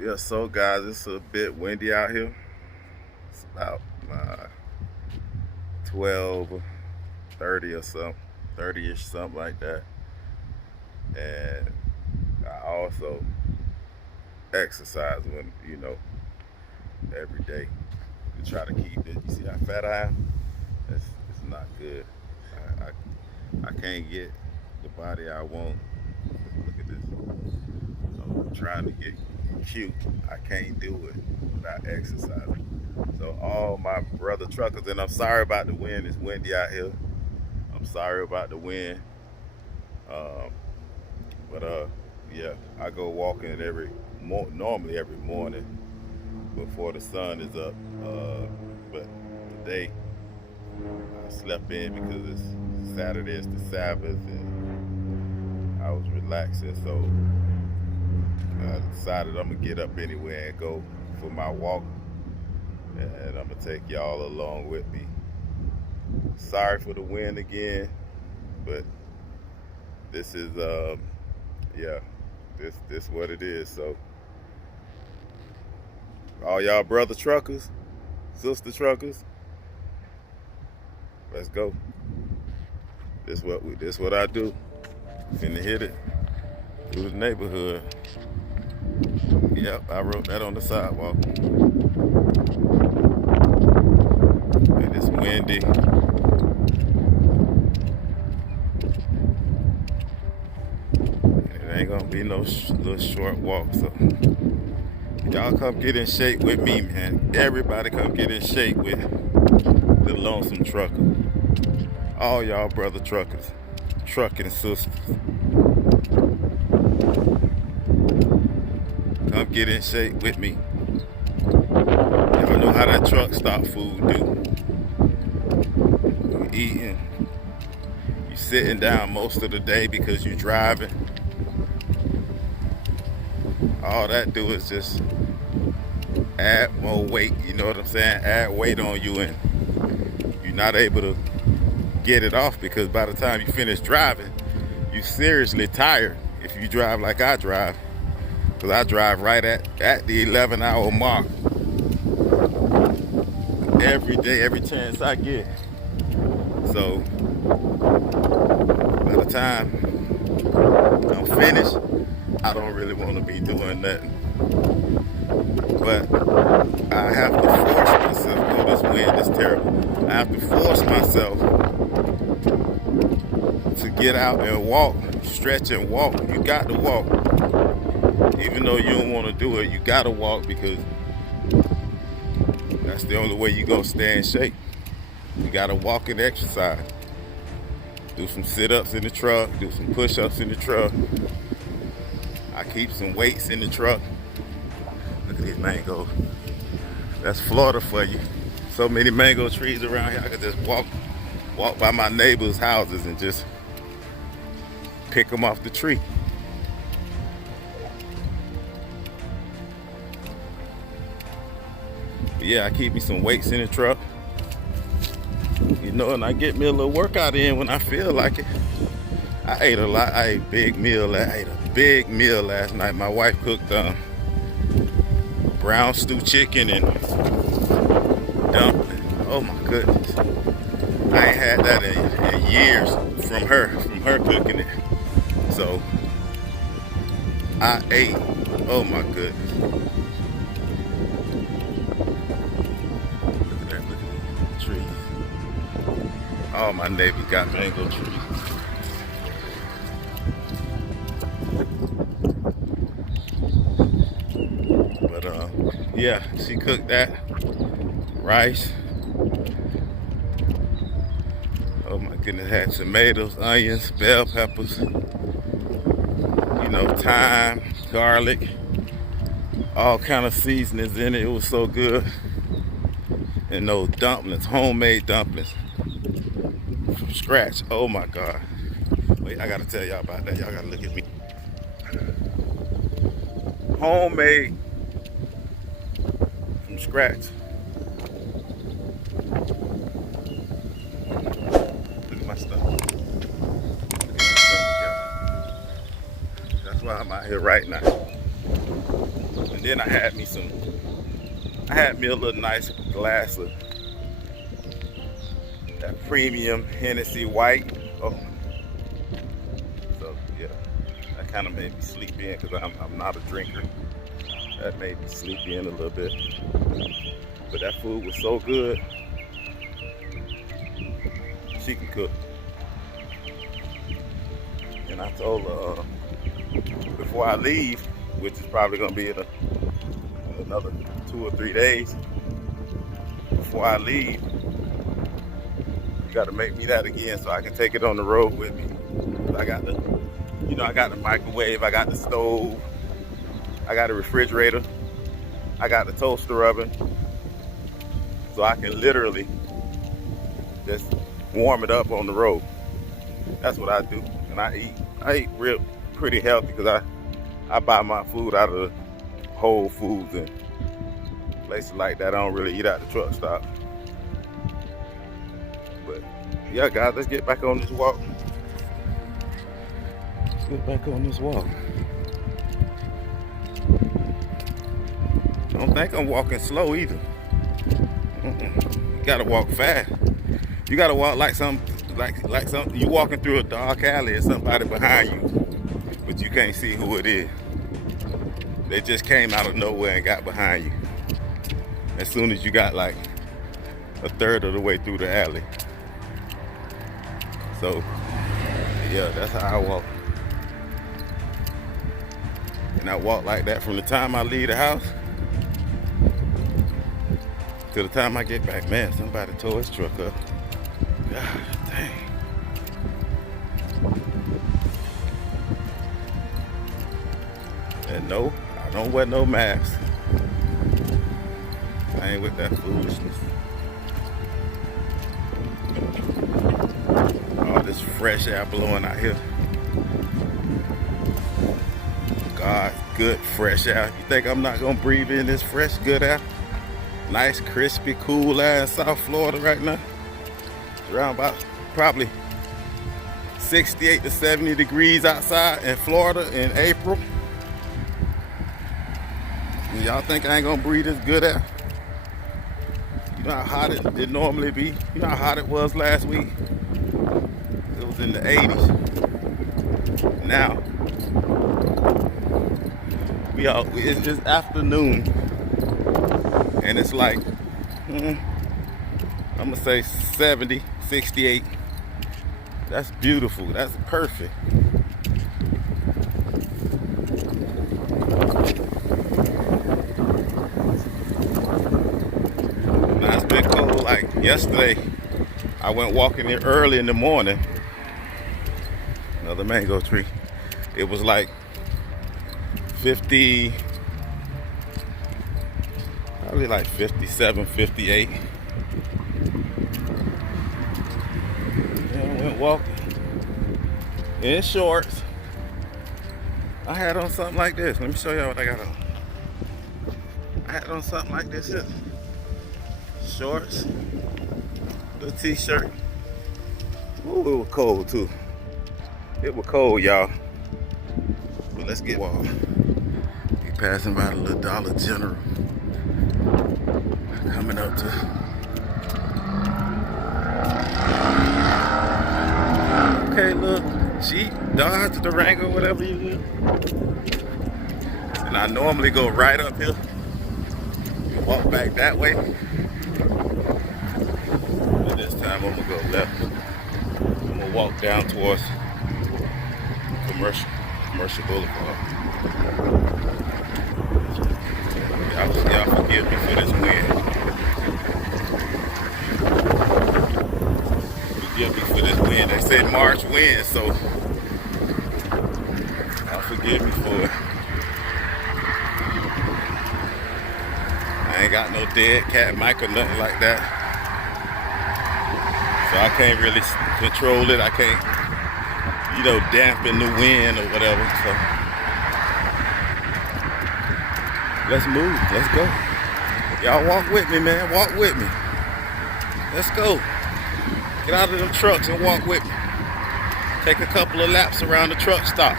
Yeah, so guys, it's a bit windy out here. It's about 12, 30 or something, 30-ish, something like that. And I also exercise every day to try to keep it. You see how fat I am? It's not good. I can't get the body I want. Look at this. I'm trying to get cute. I can't do it without exercising. So all my brother truckers, and I'm sorry about the wind. It's windy out here. I'm sorry about the wind. Um, but yeah, I go walking normally every morning before the sun is up. But today I slept in because it's Saturday, it's the Sabbath, and I was relaxing. So I decided I'm gonna get up anyway and go for my walk, and I'm gonna take y'all along with me. Sorry for the wind again, but this is yeah, this what it is. So all y'all brother truckers, sister truckers, let's go. This what I do. Finna hit it through the neighborhood. Yep, I wrote that on the sidewalk. And it's windy. It ain't gonna be no little short walk. So y'all come get in shape with me, man. Everybody come get in shape with the Lonesome Trucker. All y'all brother truckers, trucking sisters. Come get in shape with me. Y'all know how that truck stop food do. You eating, you sitting down most of the day because you driving. All that do is just add more weight, you know what I'm saying? Add weight on you, and you're not able to get it off because by the time you finish driving, you're seriously tired if you drive like I drive. Because I drive right at the 11-hour mark every day, every chance I get. So by the time I'm finished, I don't really want to be doing nothing. But I have to force myself. Oh, this wind is terrible. I have to force myself to get out and walk, stretch and walk. You got to walk. Even though you don't want to do it, you got to walk because that's the only way you're going to stay in shape. You got to walk and exercise. Do some sit-ups in the truck, do some push-ups in the truck. I keep some weights in the truck. Look at these mangoes. That's Florida for you. So many mango trees around here. I could just walk by my neighbors' houses and just pick them off the tree. But yeah, I keep me some weights in the truck. You know, and I get me a little workout in when I feel like it. I ate a lot. I ate a big meal last night. My wife cooked brown stew chicken and dumpling. Oh my goodness. I ain't had that in years from her cooking it. So I ate. Oh my goodness. Look at the trees. All my neighbors got mango trees. But yeah, she cooked that rice. Oh my goodness, had tomatoes, onions, bell peppers, you know, thyme, garlic, all kind of seasonings in it. It was so good. And those dumplings, homemade dumplings from scratch. Oh my God. Wait, I gotta tell y'all about that. Y'all gotta look at me. Homemade from scratch. Look at my stuff. Look at my stomach, y'all. That's why I'm out here right now. And then I had me a little nice glass of that premium Hennessy White. Oh, so yeah, that kind of made me sleep in because I'm not a drinker. That made me sleep in a little bit. But that food was so good. She can cook. And I told her before I leave, which is probably gonna be in another 2 or 3 days, before I leave, you gotta make me that again so I can take it on the road with me. I got the microwave, I got the stove, I got a refrigerator, I got the toaster oven, so I can literally just warm it up on the road. That's what I do. And I eat pretty healthy because I buy my food out of Whole Foods and places like that. I don't really eat at the truck stop. But yeah, guys, let's get back on this walk. Let's get back on this walk. Don't think I'm walking slow either. You gotta walk fast. You gotta walk like something you walking through a dark alley and somebody behind you, but you can't see who it is. They just came out of nowhere and got behind you as soon as you got like a third of the way through the alley. So yeah, that's how I walk. And I walk like that from the time I leave the house to the time I get back. Man, somebody tore his truck up. God dang. And no, I don't wear no mask. I ain't with that foolishness. All this fresh air blowing out here. God, good fresh air. You think I'm not gonna breathe in this fresh, good air? Nice, crispy, cool air in South Florida right now. Around about probably 68 to 70 degrees outside in Florida in April. Y'all think I ain't gonna breathe this good air? You know how hot it normally be? You know how hot it was last week? It was in the 80s. Now, it's afternoon. And it's like, I'm gonna say 70, 68. That's beautiful. That's perfect. Now it's been cold. Like yesterday, I went walking here early in the morning. Another mango tree. It was like 50, probably like 57, 58. Walking in shorts. I had on something like this. Let me show y'all what I got on. I had on something like this here. Shorts, little t-shirt. Ooh, it was cold too. It was cold, y'all. But let's get walking. We passing by the little Dollar General. Coming up to okay, look, Jeep, Dodge, Durango, whatever you need. And I normally go right up here, walk back that way. But this time I'm gonna go left. I'm gonna walk down towards Commercial Boulevard. Y'all forgive me for this wind. Forgive me for this wind. They said March wind, so y'all forgive me for it. I ain't got no dead cat mic or nothing like that, so I can't really control it. I can't, dampen the wind or whatever. So let's move. Let's go. Y'all walk with me, man. Walk with me. Let's go. Get out of them trucks and walk with me. Take a couple of laps around the truck stop.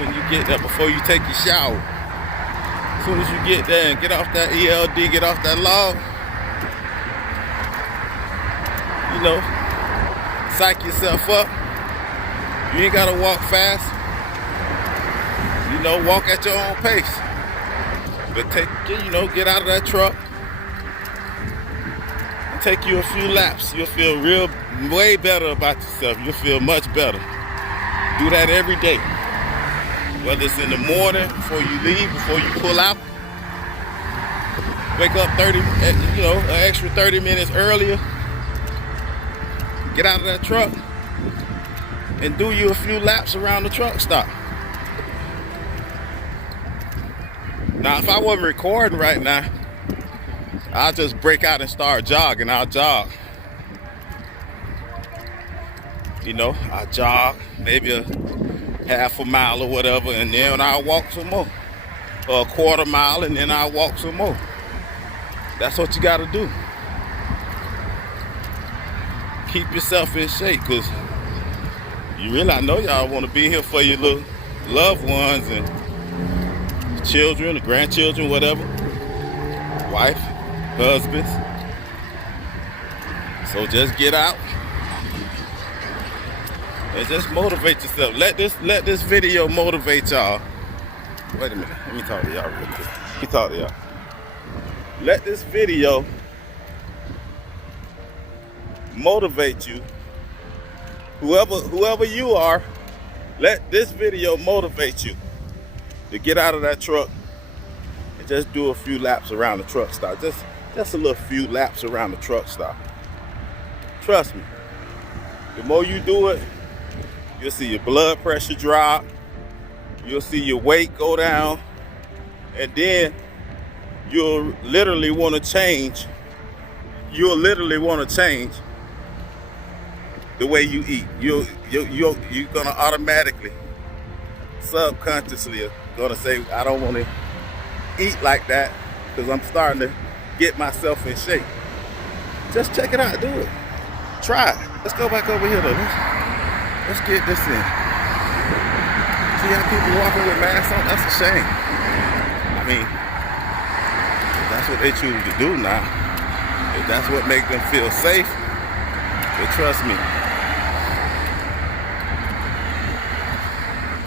When you get there, before you take your shower. As soon as you get there and get off that ELD, get off that log, you know, psych yourself up. You ain't gotta walk fast. You know, walk at your own pace. But get out of that truck and take you a few laps. You'll feel way better about yourself. You'll feel much better. Do that every day. Whether it's in the morning, before you leave, before you pull out. Wake up an extra 30 minutes earlier. Get out of that truck and do you a few laps around the truck stop. Now, if I wasn't recording right now, I'll just break out and start jogging. I'll jog. You know, I'll jog maybe a half a mile or whatever, and then I'll walk some more. Or a quarter mile, and then I'll walk some more. That's what you gotta do. Keep yourself in shape, because I know y'all want to be here for your little loved ones and children, or grandchildren, whatever. Wife, husbands. So just get out and just motivate yourself. Let this video motivate y'all. Wait a minute. Let me talk to y'all real quick. Let this video motivate you. Whoever you are, let this video motivate you to get out of that truck and just do a few laps around the truck stop. Just a little few laps around the truck stop. Trust me, the more you do it, you'll see your blood pressure drop, you'll see your weight go down, and then you'll literally want to change. You'll literally want to change the way you eat. You're gonna automatically, subconsciously, gonna say, I don't want to eat like that because I'm starting to get myself in shape. Just check it out, do it. Try it. Let's go back over here though. Let's get this in. See how people walking with masks on? That's a shame. I mean, if that's what they choose to do now, if that's what makes them feel safe, but trust me,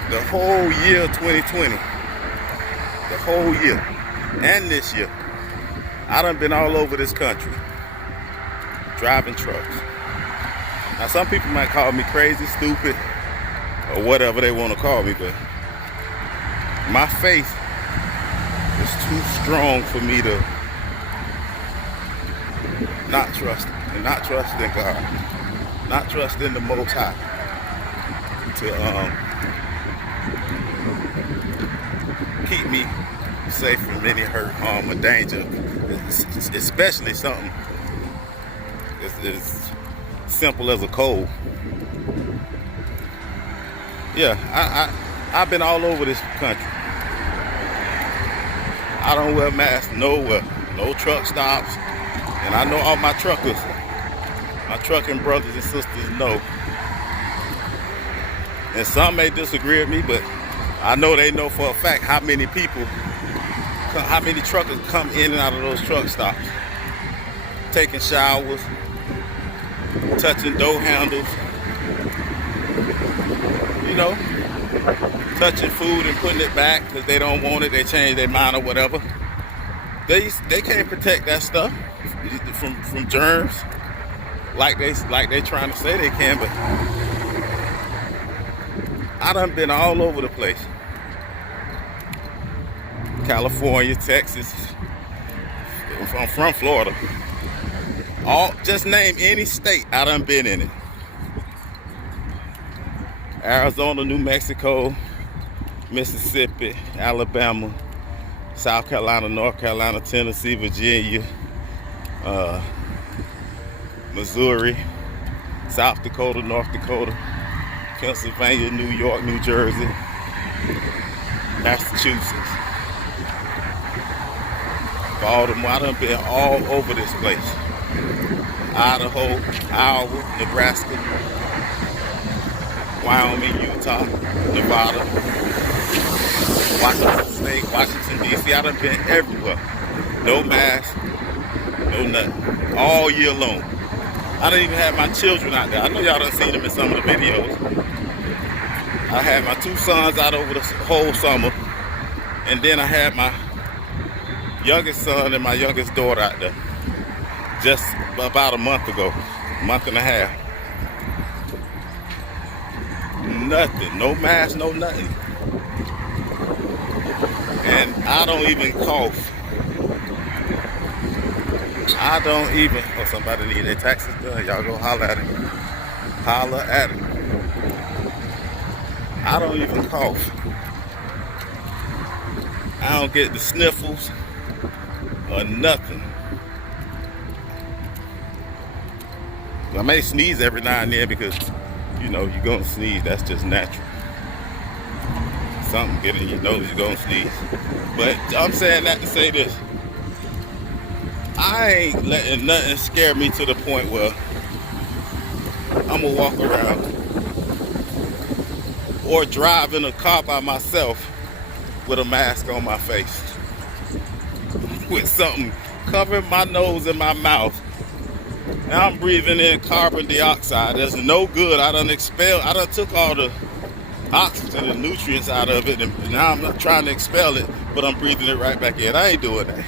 the whole year 2020, the whole year, and this year, I done been all over this country, driving trucks. Now some people might call me crazy, stupid, or whatever they want to call me, but my faith is too strong for me to not trust in God, not trust in the Most High to keep me safe from any hurt, harm, or danger, especially something as simple as a cold. Yeah, I've been all over this country. I don't wear masks nowhere, no truck stops, and I know all my truckers, my trucking brothers and sisters know. And some may disagree with me, but I know they know for a fact how many truckers come in and out of those truck stops, taking showers, touching door handles, you know, touching food and putting it back because they don't want it, they change their mind or whatever. They can't protect that stuff from germs like they trying to say they can, but I done been all over the place. California, Texas, I'm from Florida. Just name any state, I done been in it. Arizona, New Mexico, Mississippi, Alabama, South Carolina, North Carolina, Tennessee, Virginia, Missouri, South Dakota, North Dakota, Pennsylvania, New York, New Jersey, Massachusetts, Baltimore. I done been all over this place. Idaho, Iowa, Nebraska, Wyoming, Utah, Nevada, Washington State, Washington, D.C. I done been everywhere. No mask, no nothing. All year long. I didn't even have my children out there. I know y'all done seen them in some of the videos. I had my 2 sons out over the whole summer. And then I had my youngest son and my youngest daughter out there just about a month ago, month and a half. Nothing, no mask, no nothing. And I don't even cough. I don't even, oh, somebody need their taxes done, y'all go holler at him. Holler at him. I don't even cough. I don't get the sniffles or nothing. I may sneeze every now and then because, you know, you're gonna sneeze, that's just natural. Something get in your nose, you're gonna sneeze. But I'm saying that to say this. I ain't letting nothing scare me to the point where I'm gonna walk around or drive in a car by myself with a mask on my face, with something covering my nose and my mouth. Now I'm breathing in carbon dioxide. That's no good. I done took all the oxygen and nutrients out of it, and now I'm not trying to expel it, but I'm breathing it right back in. I ain't doing that.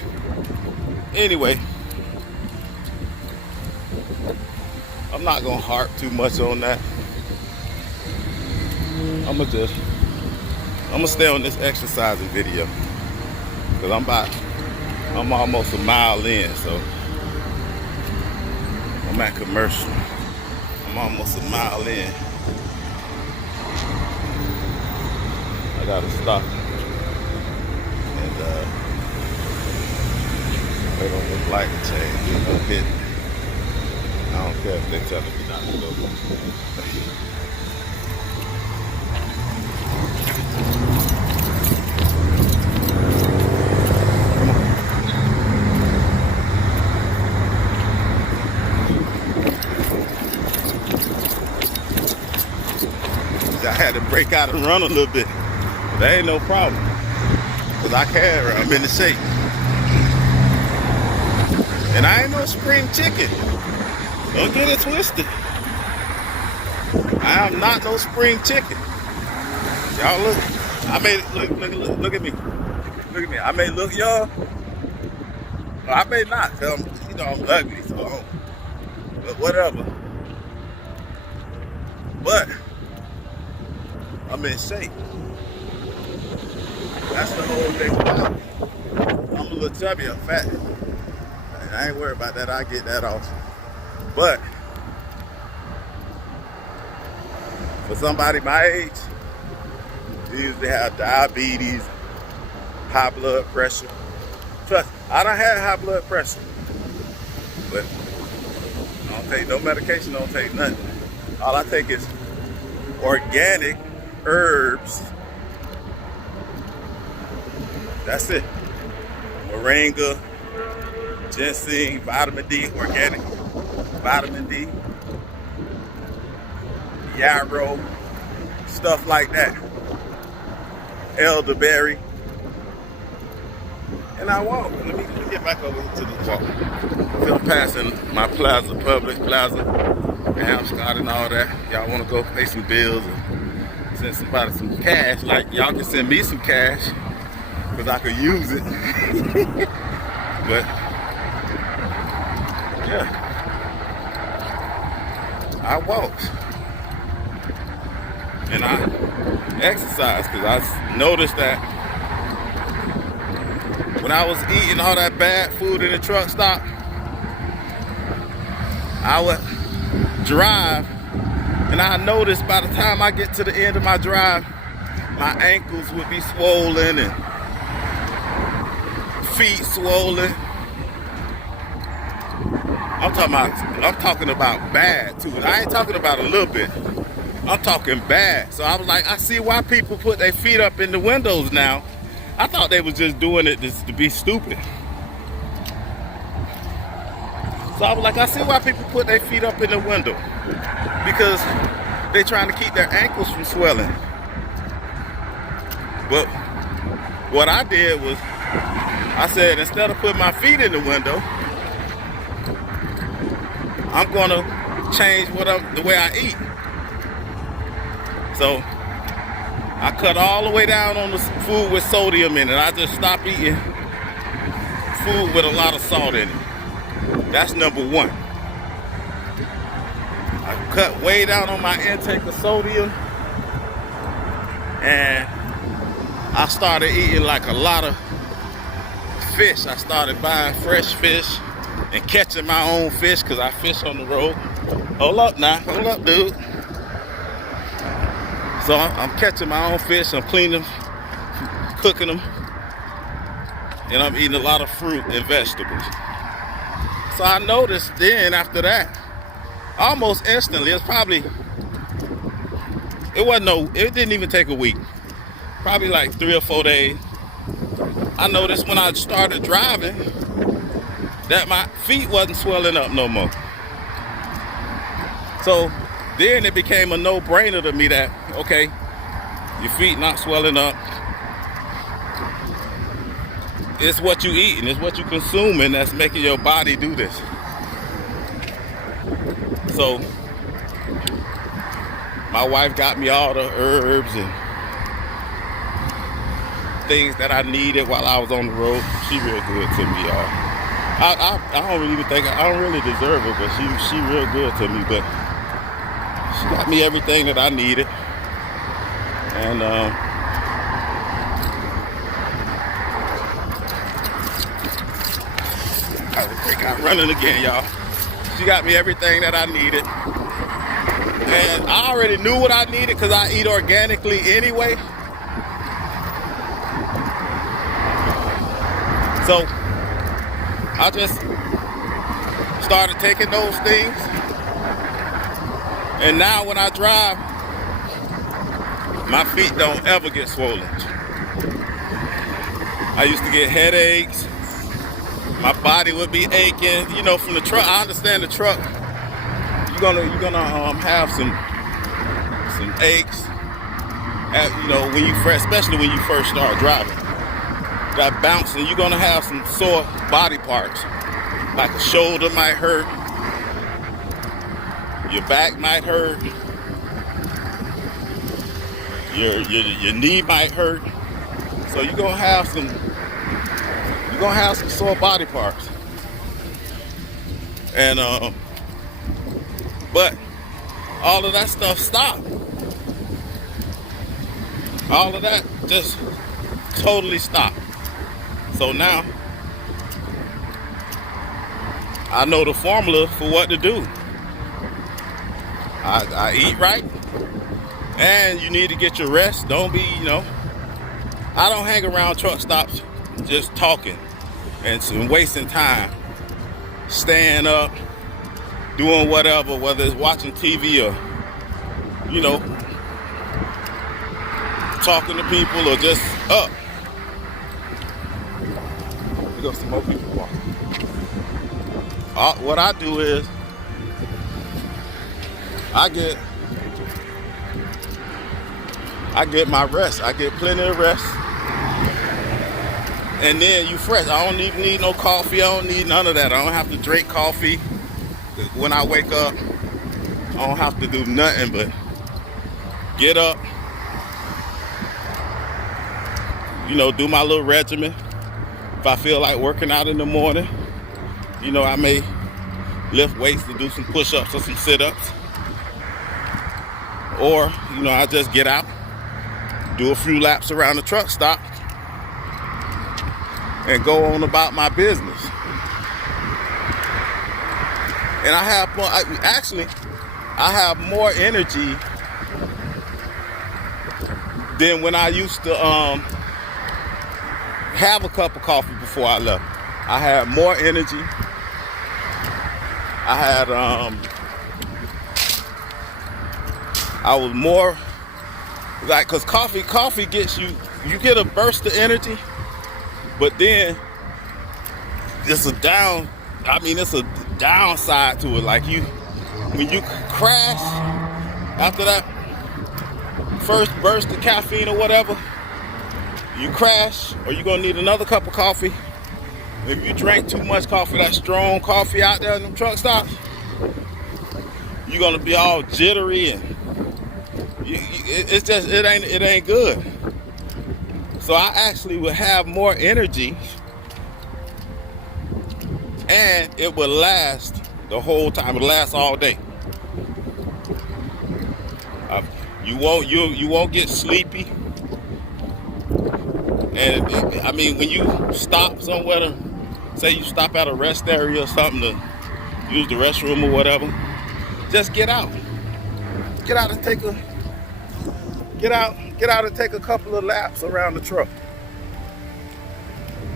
Anyway, I'm not gonna harp too much on that. I'm gonna stay on this exercising video because I'm almost a mile in, so I'm at commercial. I'm almost a mile in. I gotta stop and wait on this light to change. You know, hit. I don't care if they tell me not to go. I had to break out and run a little bit. But that ain't no problem. Because I can run. I'm in the shape. And I ain't no spring chicken. Don't get it twisted. I am not no spring chicken. Y'all look. I may look at me. Look at me. I may look young. Or I may not. Cause I'm ugly. So but whatever. But I'm in shape. That's the whole thing about me. I'm a little chubby, I'm fat. I ain't worried about that, I get that off. But for somebody my age, they usually have diabetes, high blood pressure. Trust me, I done had high blood pressure. But I don't take no medication, don't take nothing. All I take is organic herbs. That's it. Moringa, ginseng, vitamin D, organic vitamin D, yarrow, stuff like that. Elderberry. And I walk. Let me get back over to the walk. So I'm passing my plaza, public plaza, Amscot and all that. Y'all want to go pay some bills and send somebody some cash? Like y'all can send me some cash because I could use it. But yeah, I walked and I exercised because I noticed that when I was eating all that bad food in the truck stop, I would drive, and I noticed by the time I get to the end of my drive, my ankles would be swollen and feet swollen. I'm talking about bad too. I ain't talking about a little bit. I'm talking bad. So I was like, I see why people put their feet up in the windows now. I thought they was just doing it just to be stupid. So I was like, I see why people put their feet up in the window. Because they're trying to keep their ankles from swelling. But what I did was, I said, instead of putting my feet in the window, I'm gonna change the way I eat. So I cut all the way down on the food with sodium in it. I just stopped eating food with a lot of salt in it. That's number one. I cut way down on my intake of sodium, and I started eating like a lot of fish. I started buying fresh fish and catching my own fish because I fish on the road. Hold up now, hold up, dude. So I'm catching my own fish, I'm cleaning them, cooking them, and I'm eating a lot of fruit and vegetables. So I noticed then after that, almost instantly, it didn't even take a week, probably like 3 or 4 days. I noticed when I started driving that my feet wasn't swelling up no more. So then it became a no-brainer to me that, okay, your feet not swelling up. It's what you eating, it's what you consuming that's making your body do this. So my wife got me all the herbs and things that I needed while I was on the road. She real good to me, y'all. I don't even think I don't really deserve it, but she real good to me. But she got me everything that I needed, and I got running again, y'all. She got me everything that I needed, and I already knew what I needed because I eat organically anyway. So I just started taking those things, and now when I drive, my feet don't ever get swollen. I used to get headaches. My body would be aching, you know, from the truck. I understand the truck. You're gonna have some aches, you know, especially when you first start driving. That bouncing, you're gonna have some sore body parts, like a shoulder might hurt, your back might hurt, your knee might hurt. So you're gonna have some sore body parts. And but all of that stuff stopped. All of that just totally stopped. So now I know the formula for what to do. I eat right, and you need to get your rest. Don't be, I don't hang around truck stops just talking and wasting time, staying up, doing whatever, whether it's watching TV or, talking to people or just up. We got some more people walking. What I do is I get my rest. I get plenty of rest. And then you fresh. I don't even need no coffee. I don't need none of that. I don't have to drink coffee. When I wake up, I don't have to do nothing but get up, do my little regimen. If I feel like working out in the morning, I may lift weights to do some push-ups or some sit-ups. Or, I just get out, do a few laps around the truck stop, and go on about my business. And I have more energy than when I used to have a cup of coffee before I left. I had more energy. I was more like, because coffee gets you get a burst of energy, but then it's a downside to it. Like when you crash after that first burst of caffeine or whatever, you crash, or you're gonna need another cup of coffee. If you drink too much coffee, that strong coffee out there in them truck stops, you're gonna be all jittery, and it ain't good. So I actually would have more energy, and it would last the whole time. It lasts all day. You won't get sleepy. And I mean, when you stop somewhere, say you stop at a rest area or something to use the restroom or whatever, just get out. Get out and take a couple of laps around the truck.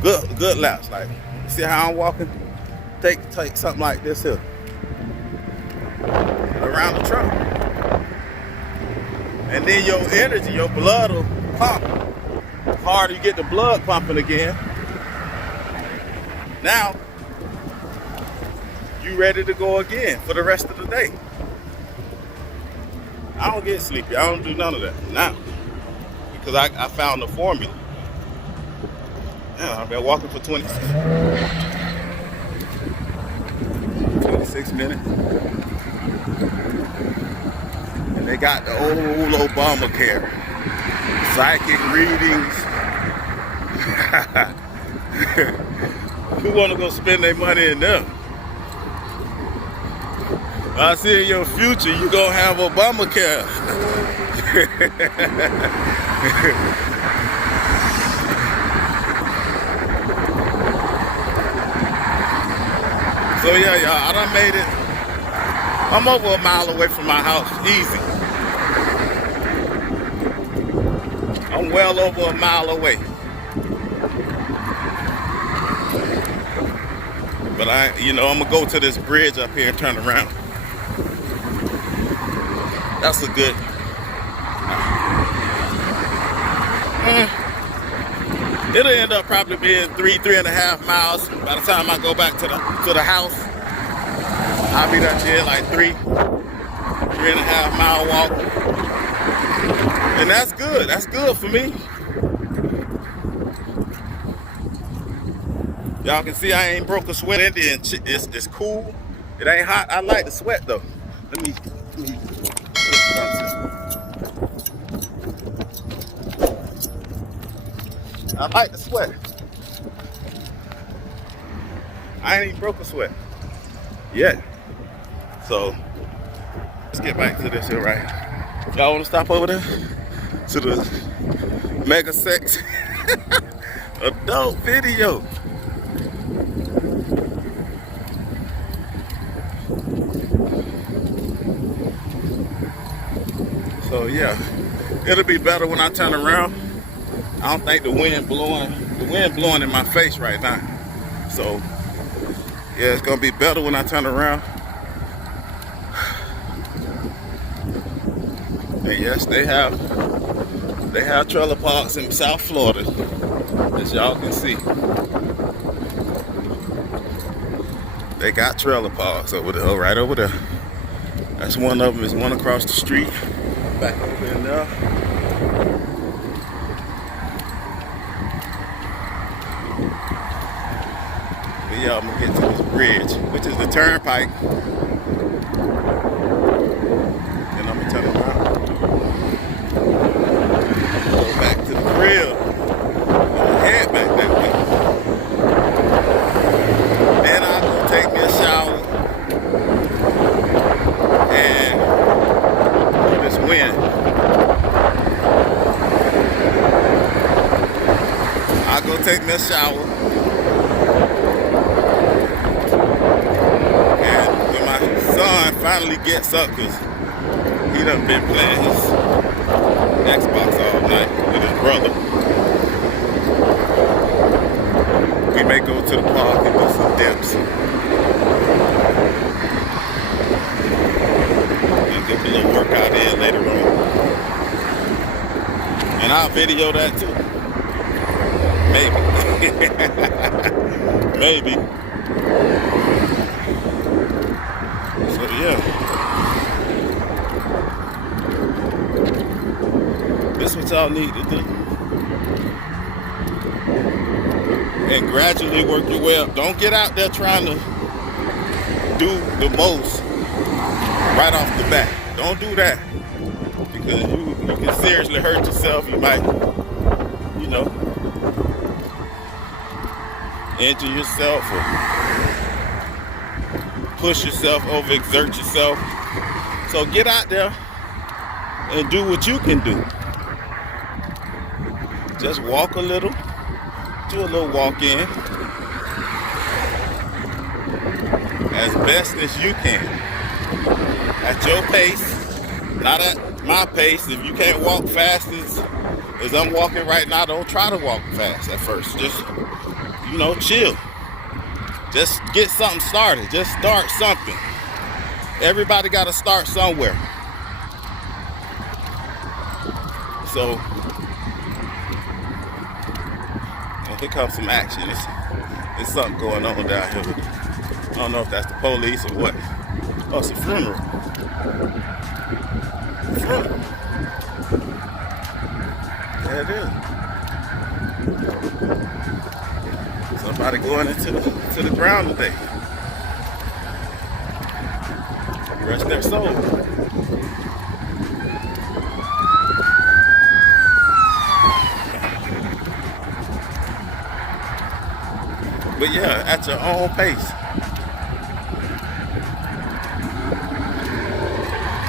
Good laps. Like, see how I'm walking? Take something like this here around the truck, and then your energy, your blood will pump. The harder you get the blood pumping again, now you ready to go again for the rest of the day. I don't get sleepy. I don't do none of that now because I found the formula. Yeah, I've been walking for 26 minutes. And they got the old Obamacare. Psychic readings. Who want to go spend their money in them? I see in your future you gonna have Obamacare. So yeah, y'all, I done made it. I'm over a mile away from my house, easy. I'm well over a mile away. But I'm gonna go to this bridge up here and turn around. That's a good. It'll end up probably being 3.5 miles. By the time I go back to the house, I'll be done here like 3.5 mile walk. And that's good. That's good for me. Y'all can see I ain't broke a sweat. It's cool. It ain't hot. I like the sweat though. Let me I like the sweat. I ain't even broke a sweat yet. So let's get back to this here, right? Y'all want to stop over there to the Mega Sex adult video? So yeah, it'll be better when I turn around. I don't think the wind blowing in my face right now. So yeah, it's gonna be better when I turn around. And yes, they have trailer parks in South Florida, as y'all can see. They got trailer parks over there, right over there. That's one of them. Is one across the street. Back over in there. But yeah, I'm gonna get to this bridge, which is the turnpike. And I'm gonna turn around. Go back to the crib. I'm gonna head back that way. Then I'll go take me a shower. And this wind. I'll go take me a shower. And when my son finally gets up, because he done been playing his Xbox all night with his brother, we may go to the park and do some dips. Get a little workout in later on. And I'll video that too. Maybe. Maybe. So yeah. This is what y'all need to do. and gradually work your way up. Don't get out there trying to do the most right off the bat. Don't do that, because you can seriously hurt yourself. You might, injure yourself or push yourself, overexert yourself. So get out there and do what you can do. Just walk a little, do a little walk in as best as you can, at your pace, not at my pace. If you can't walk fast as I'm walking right now, don't try to walk fast at first. Just, chill. Just get something started. Just start something. Everybody got to start somewhere. So, here comes some action. It's something going on down here. I don't know if that's the police or what. Oh, it's a funeral. There it is. Somebody going into the ground today. Rest their soul. But yeah, at your own pace.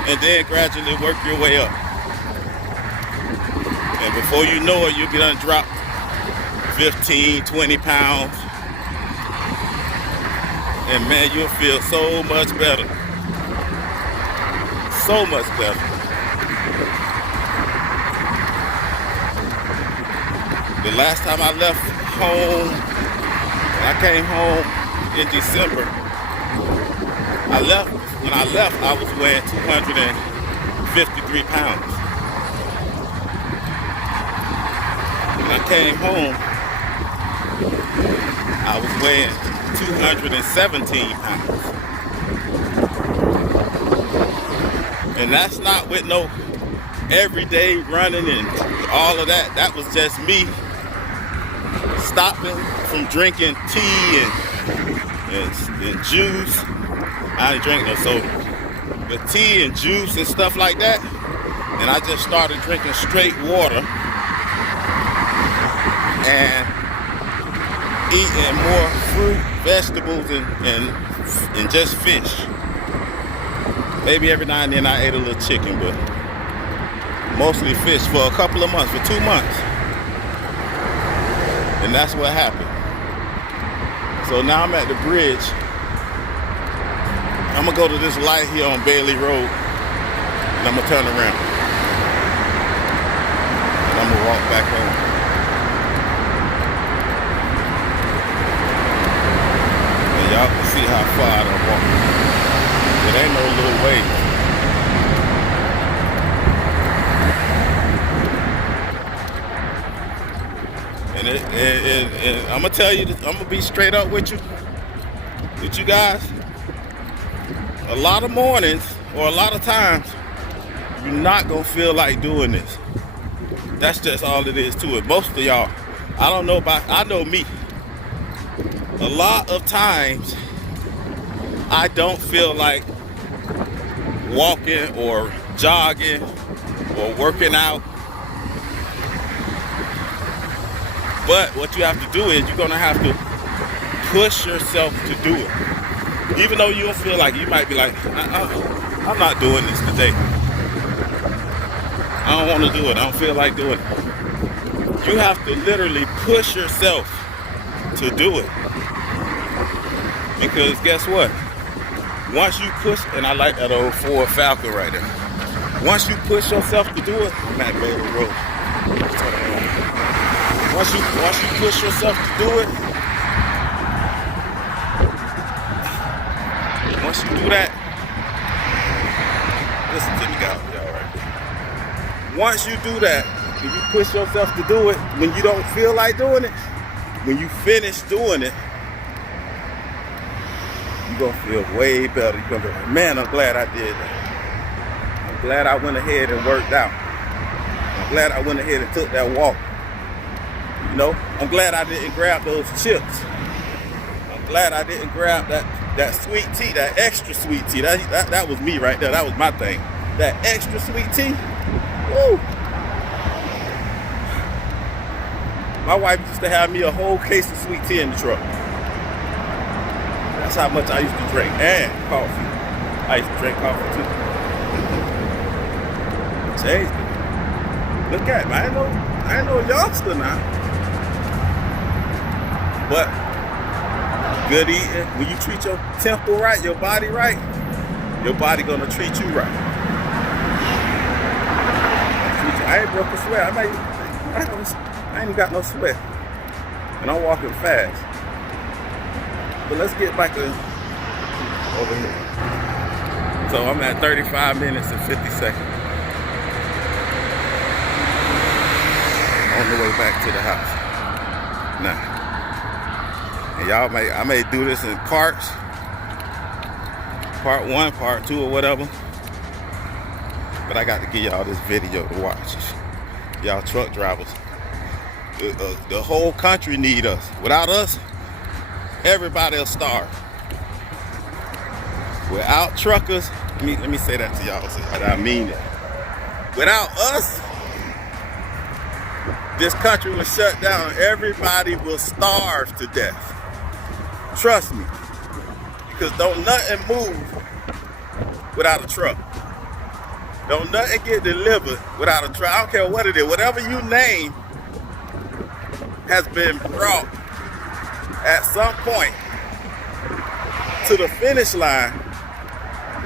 And then gradually work your way up. And before you know it, you'll be done drop 15, 20 pounds. And man, you'll feel so much better. So much better. The last time I left home, I came home in December. When I left, I was weighing 253 pounds. When I came home, I was weighing 217 pounds. And that's not with no everyday running and all of that. That was just me stopping from drinking tea and juice. I didn't drink no soda, but tea and juice and stuff like that. And I just started drinking straight water and eating more fruit, vegetables, and just fish. Maybe every now and then I ate a little chicken, but mostly fish for a couple of months, for 2 months. And that's what happened. So now I'm at the bridge. I'm gonna go to this light here on Bailey Road, and I'm gonna turn around. And I'm gonna walk back home. And y'all can see how far I'm walking. It ain't no little way. And I'm gonna tell you, I'm gonna be straight up with you guys. A lot of mornings or a lot of times, you're not gonna feel like doing this. That's just all it is to it. Most of y'all, I know me. A lot of times, I don't feel like walking or jogging or working out. But what you have to do is you're gonna have to push yourself to do it. Even though you don't feel like, you might be like, I'm not doing this today. I don't want to do it. I don't feel like doing it. You have to literally push yourself to do it. Because guess what? Once you push, and I like that old Ford Falcon right there. Once you push yourself to do it, I'm at Bailey Road. Once you push yourself to do it, once you do that, listen to me, guys, y'all right. Once you do that, if you push yourself to do it, when you don't feel like doing it, when you finish doing it, you're gonna feel way better. You're gonna be like, man, I'm glad I did that. I'm glad I went ahead and worked out. I'm glad I went ahead and took that walk. You know, I'm glad I didn't grab those chips. I'm glad I didn't grab that sweet tea, that extra sweet tea. That was me right there. That was my thing. That extra sweet tea. Woo! My wife used to have me a whole case of sweet tea in the truck. That's how much I used to drink. And coffee. I used to drink coffee too. Changed it. Look at me. I ain't no youngster now. But good eating. When you treat your temple right, your body right, your body gonna treat you right. I ain't broke a sweat. I ain't even got no sweat. And I'm walking fast. But let's get back to over here. So I'm at 35 minutes and 50 seconds. On the way back to the house. Now. And I may do this in parts. Part 1, part 2, or whatever. But I got to give y'all this video to watch. Y'all truck drivers. The whole country need us. Without us, everybody will starve. Without truckers, let me say that to y'all. I mean it. Without us, this country will shut down. Everybody will starve to death. Trust me. Because don't nothing move without a truck. Don't nothing get delivered without a truck. I don't care what it is. Whatever you name has been brought at some point to the finish line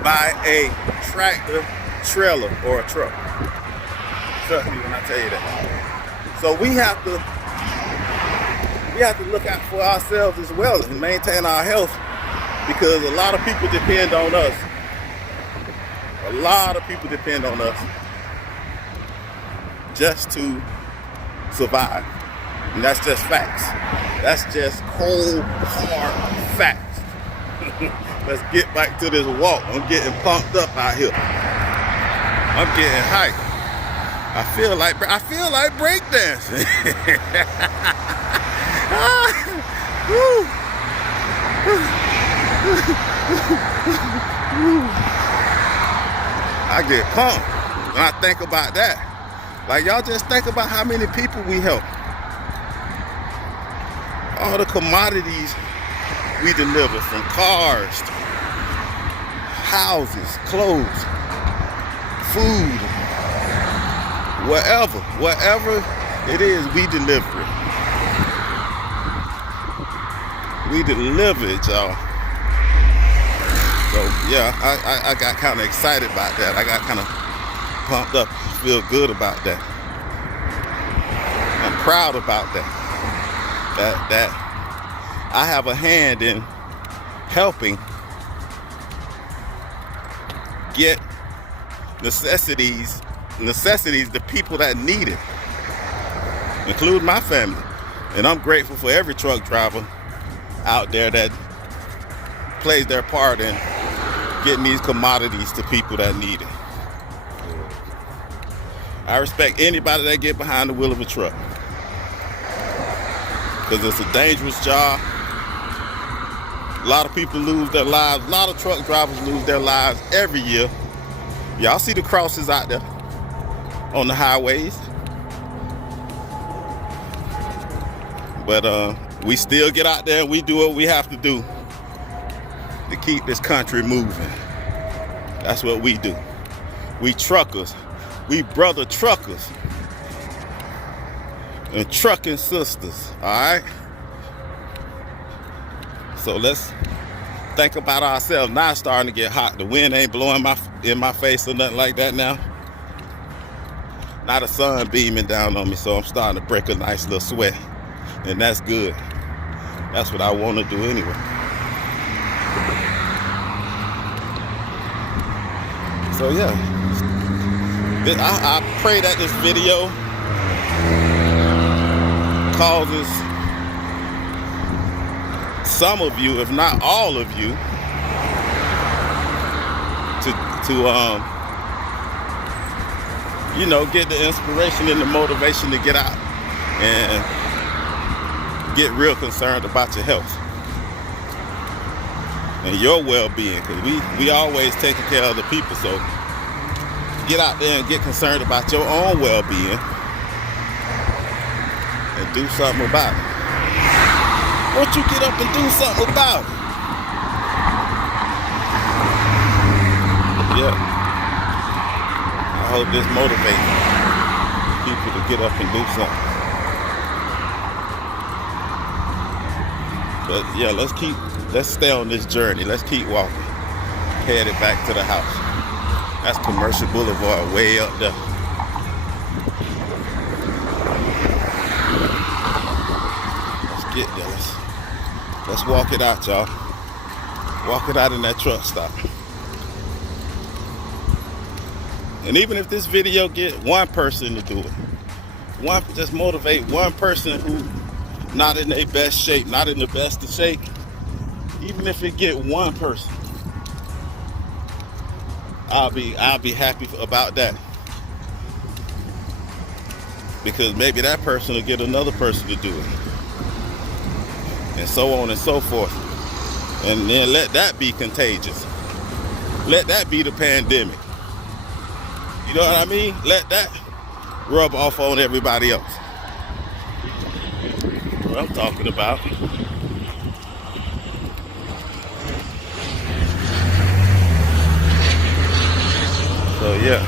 by a tractor, trailer, or a truck. Trust me when I tell you that. So we have to look out for ourselves as well and maintain our health, because a lot of people depend on us. A lot of people depend on us just to survive. And that's just facts. That's just cold, hard facts. Let's get back to this walk. I'm getting pumped up out here. I'm getting hyped. I feel like breakdancing. I get pumped when I think about that. Like, y'all just think about how many people we help. All the commodities we deliver, from cars, houses, clothes, food, whatever it is, we deliver it. We deliver it, y'all. So yeah, I got kind of excited about that. I got kind of pumped up, feel good about that. I'm proud about that. That I have a hand in helping get necessities to people that need it, including my family. And I'm grateful for every truck driver out there that plays their part in getting these commodities to people that need it. I respect anybody that get behind the wheel of a truck, because it's a dangerous job. A lot of people lose their lives. A lot of truck drivers lose their lives every year. Y'all see the crosses out there on the highways. But we still get out there and we do what we have to do to keep this country moving. That's what we do. We truckers. We brother truckers and trucking sisters, all right? So let's think about ourselves. Now it's starting to get hot. The wind ain't blowing in my face or nothing like that now. Now the sun beaming down on me, so I'm starting to break a nice little sweat. And that's good. That's what I want to do anyway. So yeah, I pray that this video causes some of you, if not all of you, to get the inspiration and the motivation to get out and get real concerned about your health and your well-being, because we always taking care of other people. So get out there and get concerned about your own well-being and do something about it. Won't you get up and do something about it? Yeah. I hope this motivates people to get up and do something. But yeah, let's stay on this journey. Let's keep walking. Headed back to the house. That's Commercial Boulevard way up there. Let's get there. Let's walk it out, y'all. Walk it out in that truck stop. And even if this video get one person to do it, just motivate one person who not in their best shape, not in the best of shape, even if it get one person, I'll be happy about that. Because maybe that person will get another person to do it. And so on and so forth. And then let that be contagious. Let that be the pandemic. You know what I mean? Let that rub off on everybody else. What I'm talking about. So yeah,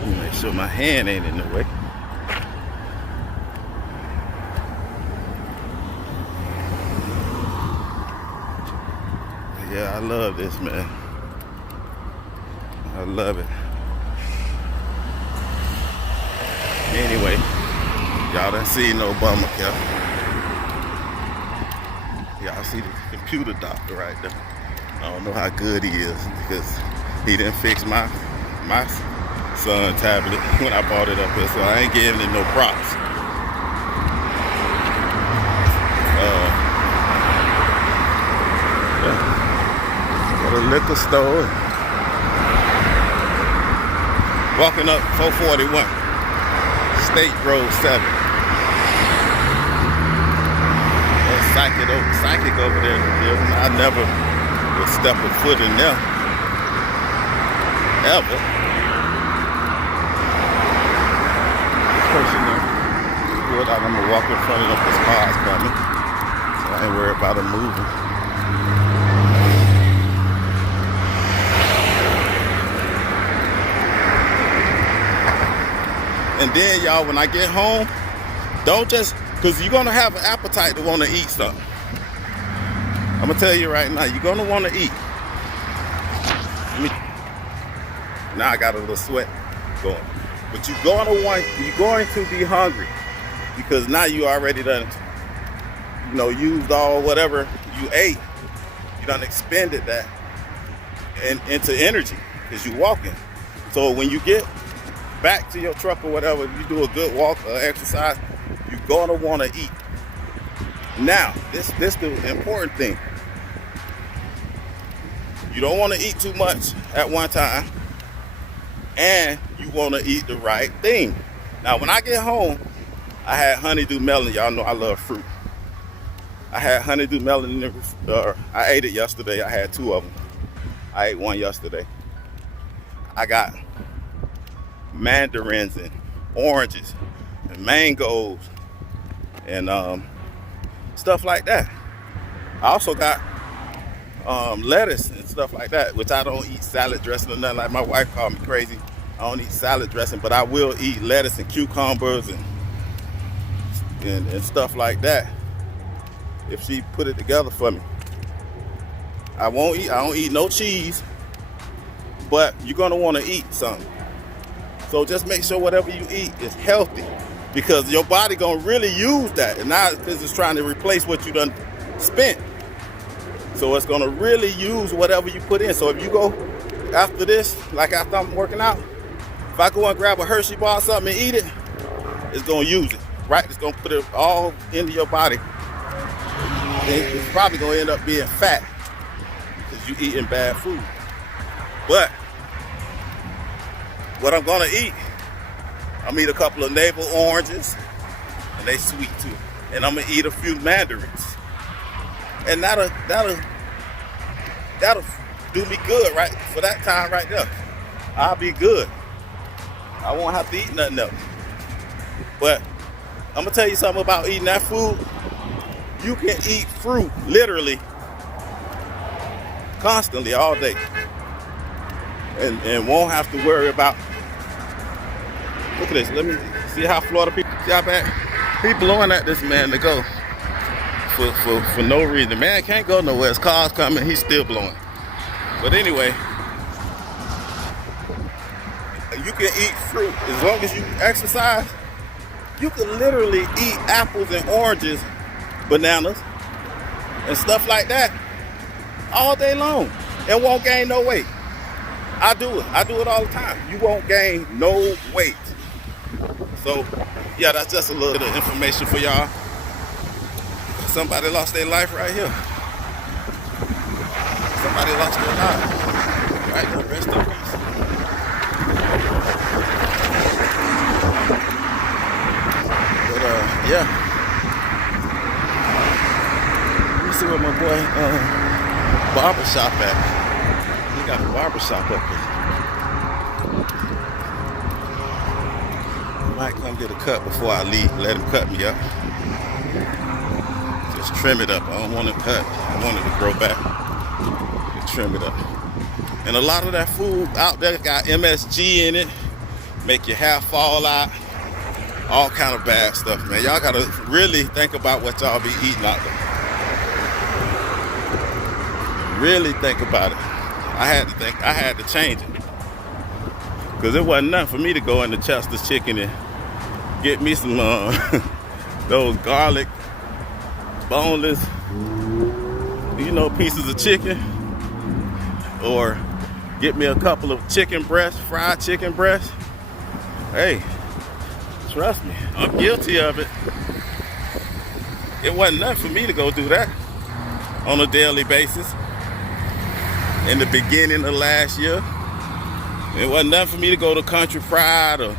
let me make sure my hand ain't in the way. Yeah, I love this, man. I love it. Anyway, y'all done seen Obamacare. Y'all see the computer doctor right there. I don't know how good he is because he didn't fix my son tablet when I bought it up here, so I ain't giving it no props. Go to the liquor store. Walking up 441. State Road 7. Psychic over there. I never would step a foot in there. Ever. Person good out, I'm gonna walk in front of them because cars coming. So I ain't worried about them moving. And then y'all, when I get home, don't just, because you're going to have an appetite to want to eat something. I'm going to tell you right now, you're going to want to eat. Now I got a little sweat going. But you're going to be hungry because now you already done, used all whatever you ate. You done expended that into energy because you're walking. So when you get back to your truck or whatever, you do a good walk or exercise, you're gonna want to eat. Now, this the important thing. You don't want to eat too much at one time, and you want to eat the right thing. Now, when I get home, I had honeydew melon. Y'all know I love fruit. I had honeydew melon in the I ate it yesterday. I had 2 of them. I ate one yesterday. I got mandarins and oranges and mangoes and stuff like that. I also got lettuce and stuff like that, which I don't eat salad dressing or nothing. Like my wife called me crazy. I don't eat salad dressing, but I will eat lettuce and cucumbers and stuff like that if she put it together for me. I don't eat no cheese, but you're gonna want to eat something. So just make sure whatever you eat is healthy, because your body gonna really use that, and now because it's trying to replace what you done spent. So it's gonna really use whatever you put in. So if you go after this, like after I'm working out, if I go and grab a Hershey bar or something and eat it, it's gonna use it, right? It's gonna put it all into your body. And it's probably gonna end up being fat because you eating bad food. But what I'm gonna eat, I'm gonna eat a couple of navel oranges, and they sweet too. and I'm gonna eat a few mandarins, and that'll do me good right for that time right there. I'll be good. I won't have to eat nothing else. But I'm gonna tell you something about eating that food. You can eat fruit literally constantly all day, and won't have to worry about. Look at this. Let me see how Florida people. See how bad he blowing at this man to go for no reason. The man can't go nowhere. His car's coming. He's still blowing. But anyway, you can eat fruit as long as you exercise. You can literally eat apples and oranges, bananas, and stuff like that all day long and won't gain no weight. I do it. I do it all the time. You won't gain no weight. So, yeah, that's just a little bit of information for y'all. Somebody lost their life right here. Somebody lost their life. Right there, rest in peace. But, yeah. Let me see where my boy, barbershop at. He got a barbershop up here. I might come get a cut before I leave. Let him cut me up. Just trim it up. I don't want it cut. I want it to grow back. Trim it up. And a lot of that food out there got MSG in it, make your hair fall out, all kind of bad stuff, man. Y'all gotta really think about what y'all be eating out there. Really think about it. I had to change it. Because it wasn't nothing for me to go into Chester's Chicken and get me some those garlic, boneless, pieces of chicken. Or get me a couple of chicken breasts, fried chicken breasts. Hey, trust me, I'm guilty of it. It wasn't nothing for me to go do that on a daily basis. In the beginning of last year, it wasn't nothing for me to go to Country Fried or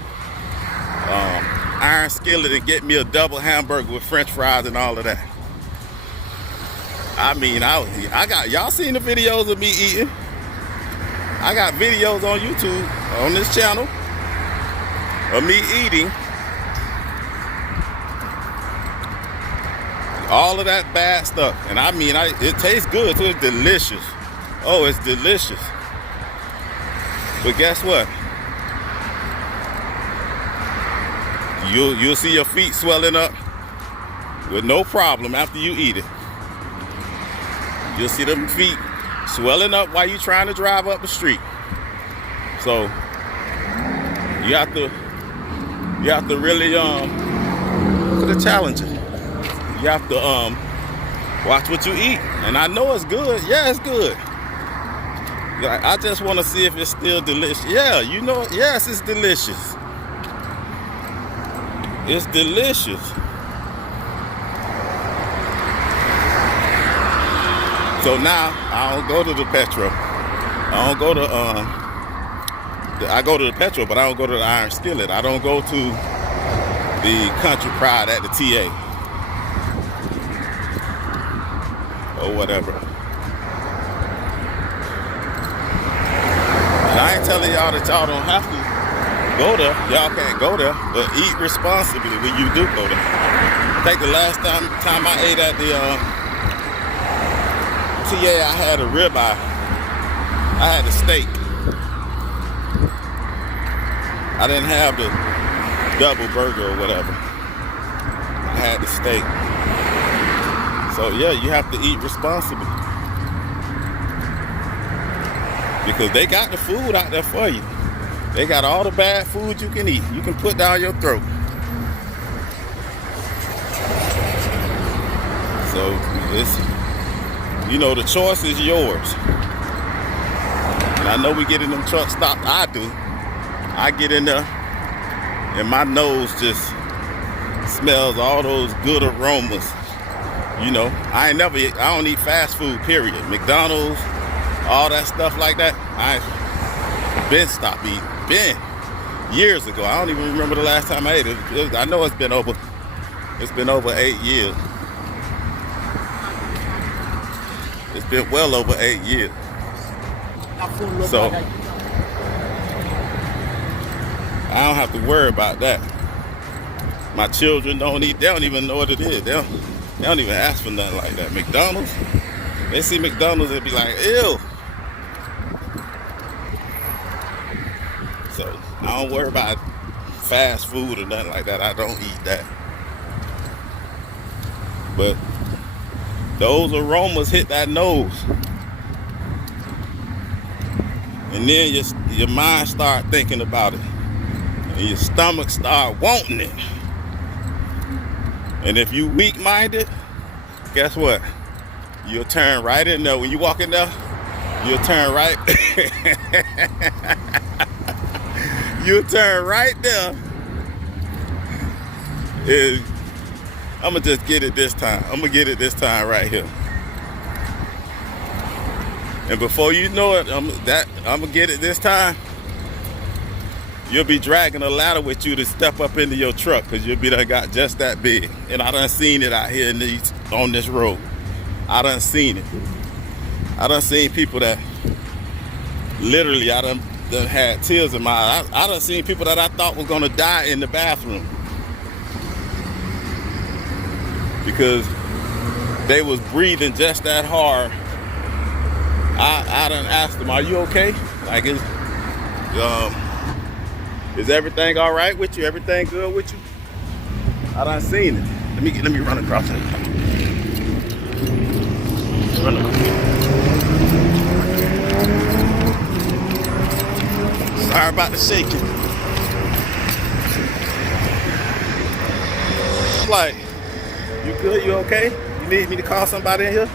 Iron Skillet and get me a double hamburger with French fries and all of that. I mean, I got, y'all seen the videos of me eating. I got videos on YouTube, on this channel, of me eating all of that bad stuff. And I mean, it tastes good too. It's delicious. Oh, it's delicious. But guess what? You'll see your feet swelling up with no problem after you eat it. You'll see them feet swelling up while you're trying to drive up the street. So you have to really look at the challenges. You have to watch what you eat. And I know it's good. Yeah, it's good. I just want to see if it's still delicious. Yeah, yes, it's delicious. It's delicious. So now I don't go to the Petro. I don't go to I go to the Petro, but I don't go to the Iron Skillet. I don't go to the Country Fried at the TA or whatever. And I ain't telling y'all that y'all don't have to go there. Y'all can't go there, but eat responsibly when you do go there. I think the last time I ate at the TA, I had a ribeye. I had a steak. I didn't have the double burger or whatever. I had the steak. So yeah, you have to eat responsibly. Because they got the food out there for you. They got all the bad food you can eat. You can put down your throat. So the choice is yours. And I know we get in them truck stops. I do. I get in there and my nose just smells all those good aromas. I don't eat fast food, period. McDonald's, all that stuff like that. I've been stopped eating. Been years ago. I don't even remember the last time I ate it. I know it's been over It's been over 8 years. It's been well over 8 years. So I don't have to worry about that. My children don't eat. They don't even know what it is. They don't even ask for nothing like that. McDonald's, they see McDonald's, they be like, ew. So I don't worry about fast food or nothing like that. I don't eat that. But those aromas hit that nose. And then your mind start thinking about it. And your stomach start wanting it. And if you weak-minded, guess what? You'll turn right in there. When you walk in there, you'll turn right. You'll turn right there. I'm going to just get it this time. I'm going to get it this time right here. And before you know it, I'm going to get it this time. You'll be dragging a ladder with you to step up into your truck because you'll be done got just that big. And I done seen it out here on this road. I done seen it. I done seen people that literally, I done had tears in my eyes. I done seen people that I thought was gonna die in the bathroom because they was breathing just that hard. I done asked them, "Are you okay? Like, is everything all right with you? Everything good with you?" I done seen it. Let me run across it. Run across. Sorry about the shaking. I'm like, you good? You okay? You need me to call somebody in here?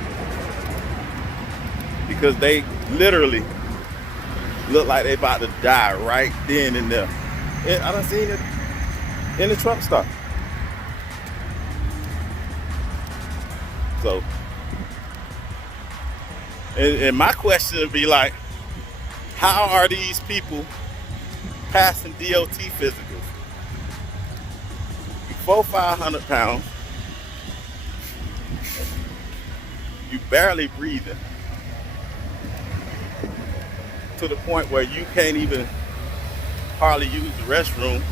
Because they literally look like they about to die right then and there. I done seen it in the truck stop. So, and my question would be like, how are these people passing DOT physicals? You 400-500 pounds. You barely breathing. To the point where you can't even hardly use the restroom,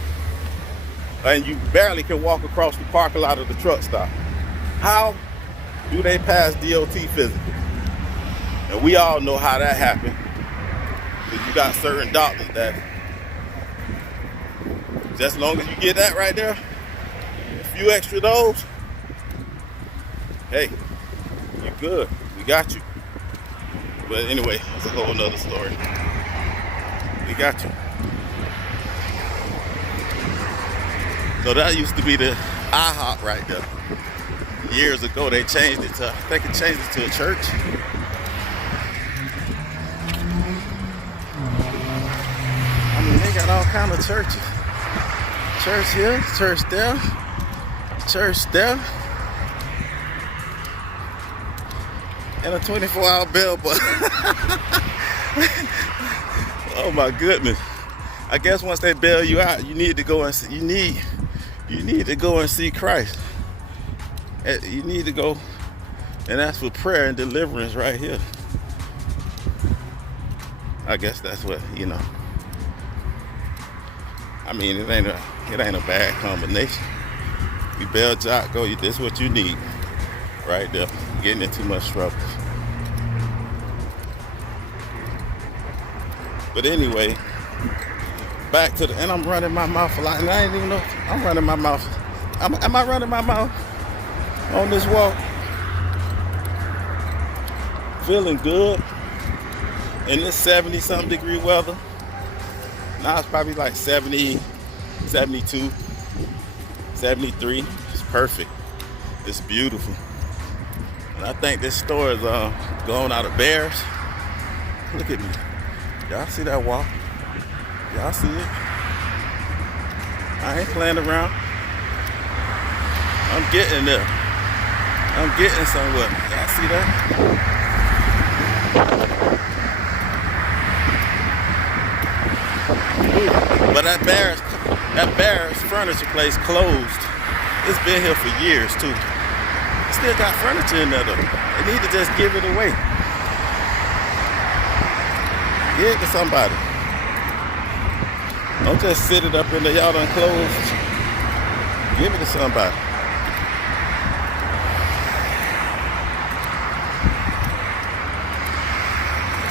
and you barely can walk across the parking lot of the truck stop. How do they pass DOT physical? And we all know how that happened. Because you got certain doctors that, just as long as you get that right there, a few extra those, hey, you good. We got you. But anyway, that's a whole nother story. We got you. So that used to be the IHOP right there. Years ago, they changed it to, I think it changed it to a church. I mean, they got all kind of churches. Church here, church there, church there. And a 24-hour bell button. Oh my goodness. I guess once they bail you out, you need to go and see, you need to go and see Christ. You need to go and ask for prayer and deliverance right here. I guess that's what, you know. I mean, it ain't a bad combination. You bail Jock, go, this is what you need. Right there. Getting in too much trouble. But anyway, back to and I'm running my mouth a lot, and I ain't even know I'm running my mouth. Am I running my mouth on this walk? Feeling good in this 70-something degree weather. Now it's probably like 70, 72, 73. It's perfect. It's beautiful. And I think this store is going out of bears. Look at me. Y'all see that walk? Y'all see it? I ain't playing around. I'm getting there. I'm getting somewhere. Y'all see that? But that Bears furniture place closed It's been here for years too. Still got furniture in there though. They need to just give it away. Give it to somebody. Don't just sit it up in there. Y'all done closed. Give it to somebody.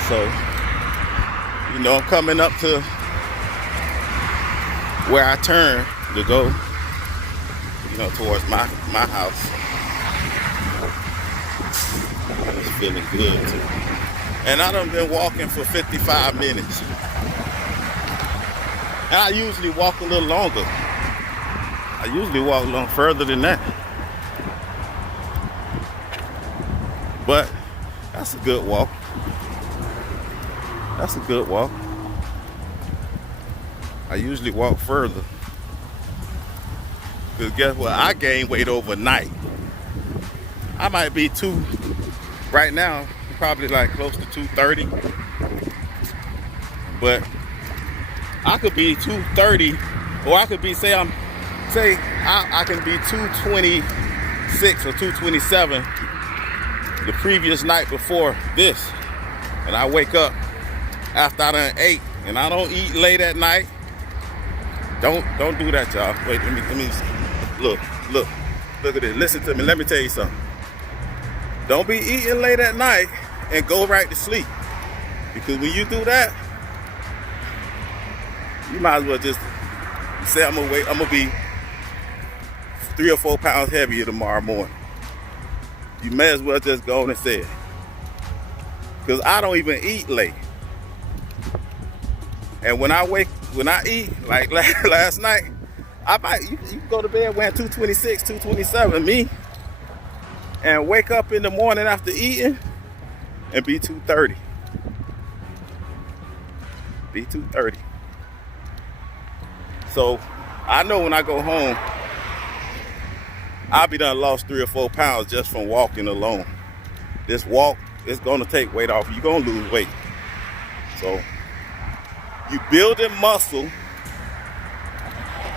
So, you know, I'm coming up to where I turn to go, you know, towards my house. It's feeling good too. And I done been walking for 55 minutes. And I usually walk a little longer. I usually walk a little further than that. But that's a good walk. That's a good walk. I usually walk further. Because guess what? I gained weight overnight. I might be right now, probably like close to 230. But I could be 230, or I could be, I can be 226 or 227 the previous night before this. And I wake up after I done ate, and I don't eat late at night. Don't do that, y'all. Wait, let me look at this. Listen to me. Let me tell you something. Don't be eating late at night and go right to sleep. Because when you do that, you might as well just say, I'm gonna be 3 or 4 pounds heavier tomorrow morning. You may as well just go on and say it. Because I don't even eat late. And when I eat, like last night, you can go to bed weighing 226, 227, me, and wake up in the morning after eating and be 230. Be 230. So I know when I go home, I'll be done lost 3 or 4 pounds just from walking alone. This walk is gonna take weight off. You're gonna lose weight. So you building muscle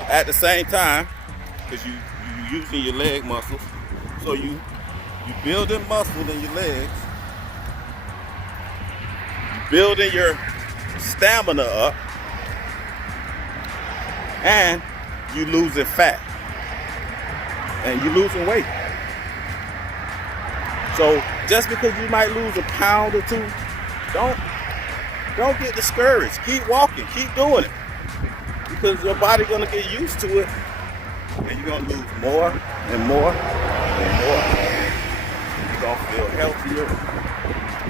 at the same time, because you using your leg muscles. So you building muscle in your legs. You building your stamina up, and you losing fat, and you losing weight. So just because you might lose a pound or two, don't get discouraged. Keep walking, keep doing it, because your body's gonna get used to it, and you're gonna lose more and more and more. You're gonna feel healthier,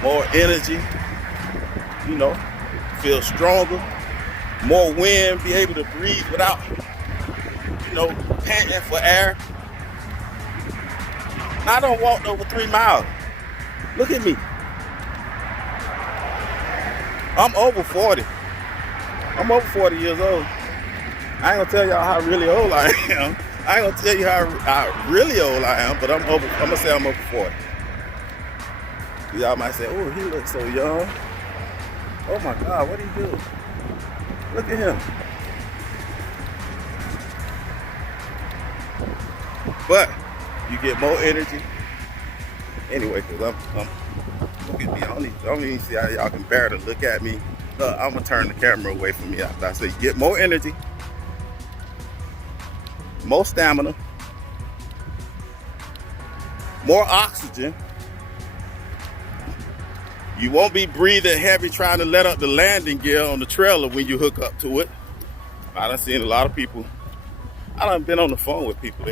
more energy, you know, feel stronger, more wind, be able to breathe without, you know, panting for air. I done walked over 3 miles. Look at me. I'm over 40. I'm over 40 years old. I ain't gonna tell y'all how really old I am. I ain't gonna tell you how really old I am, but I'm gonna say I'm over 40. Y'all might say, oh, he looks so young. Oh my God, what did he do? Look at him. But you get more energy. Anyway, because I'm look at me. I don't even see how y'all can bear to look at me. I'm gonna turn the camera away from me after I say get more energy, more stamina, more oxygen. You won't be breathing heavy trying to let up the landing gear on the trailer when you hook up to it. I done seen a lot of people. I done been on the phone with people.